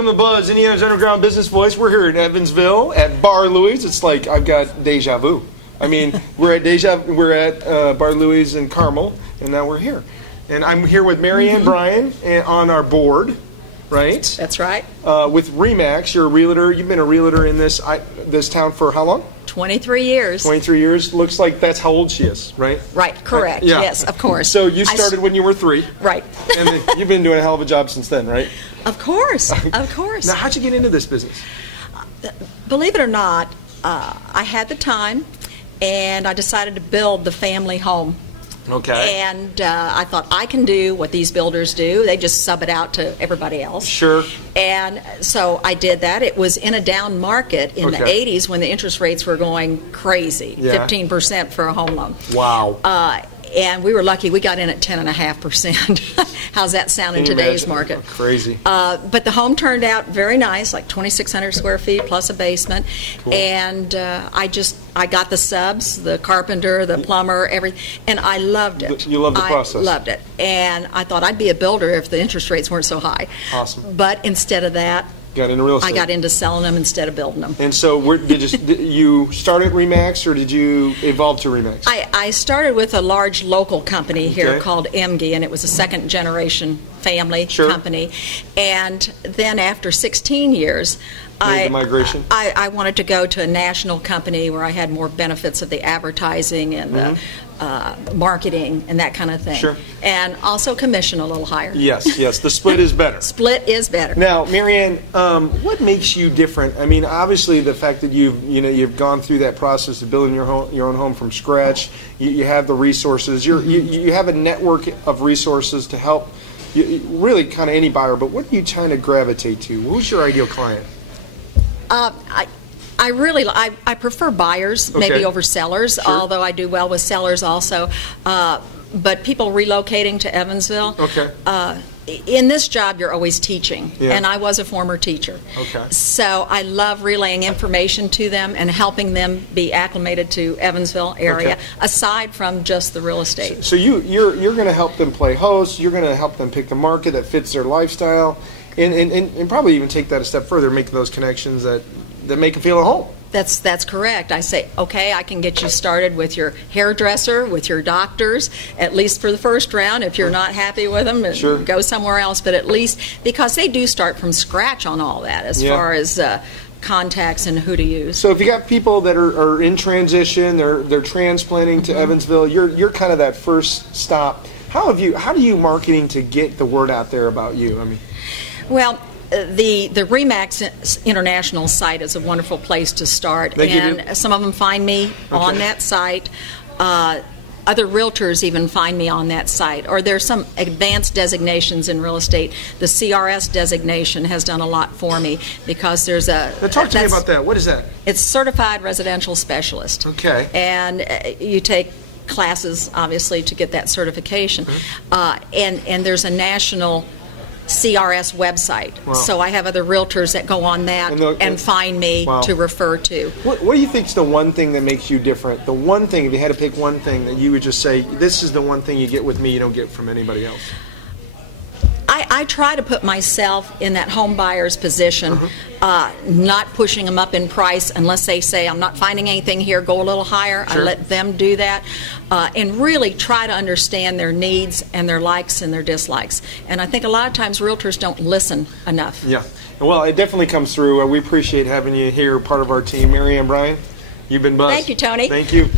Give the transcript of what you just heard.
welcome to Buzz, Indiana's Underground Business Voice. We're here in Evansville at Bar Louie's. It's like I've got deja vu. I mean, we're at Bar Louie's in Carmel, and now we're here. And I'm here with Maryann, Bryan, on our board, right? That's right. With RE/MAX, you're a realtor. You've been a realtor in this town for how long? 23 years. 23 years. Looks like that's how old she is, right? Right, correct. Yeah. Yes, of course. So you started when you were 3. Right. And you've been doing a hell of a job since then, right? Of course, of course. Now, how'd you get into this business? Believe it or not, I had the time, and I decided to build the family home. Okay. And I thought, I can do what these builders do. They just sub it out to everybody else. Sure. And so I did that. It was in a down market in the 80s when the interest rates were going crazy, 15% for a home loan. Wow. And we were lucky. We got in at 10.5%. How's that sound in today's market? Crazy. But the home turned out very nice, like 2,600 square feet plus a basement. Cool. And I got the subs, the carpenter, the plumber, everything, and I loved it. You loved the process. I loved it. And I thought I'd be a builder if the interest rates weren't so high. Awesome. But instead of that, got into real estate. I got into selling them instead of building them. And so did you start at RE/MAX, or did you evolve to RE/MAX? I started with a large local company here called MG, and it was a second-generation family company. And then after 16 years, the migration? I wanted to go to a national company where I had more benefits of the advertising and the marketing and that kind of thing. Sure. And also commission a little higher. Yes, yes. The split is better. Split is better. Now, Maryann, what makes you different? I mean, obviously the fact that you've gone through that process of building your own home from scratch. You have the resources. You have a network of resources to help really kind of any buyer. But what are you trying to gravitate to? Who's your ideal client? I prefer buyers maybe over sellers, although I do well with sellers also. But people relocating to Evansville. In this job, you're always teaching, and I was a former teacher. So I love relaying information to them and helping them be acclimated to Evansville area, aside from just the real estate. So you're going to help them play host. You're going to help them pick the market that fits their lifestyle, and probably even take that a step further, make those connections that make them feel at home. That's correct. I say, okay, I can get you started with your hairdresser, with your doctors, at least for the first round. If you're not happy with them, go somewhere else. But at least, because they do start from scratch on all that as far as contacts and who to use. So if you got people that are in transition, they're transplanting to Evansville, you're kind of that first stop. How do you marketing to get the word out there about you? I mean, well, the RE/MAX International site is a wonderful place to start, and some of them find me on that site. Other realtors even find me on that site, or there's some advanced designations in real estate. The CRS designation has done a lot for me because there's a... Talk to me about that. What is that? It's Certified Residential Specialist. Okay. And you take classes, obviously, to get that certification. And there's a national CRS website. Wow. So I have other realtors that go on that and find me to refer to. What do you think is the one thing that makes you different? The one thing, if you had to pick one thing that you would just say, this is the one thing you get with me you don't get from anybody else? I try to put myself in that home buyer's position, not pushing them up in price unless they say, I'm not finding anything here, go a little higher. I let them do that, and really try to understand their needs and their likes and their dislikes. And I think a lot of times realtors don't listen enough. Yeah, well, it definitely comes through. We appreciate having you here, part of our team. Maryann, Bryan, you've been Buzz. Thank you, Tony. Thank you.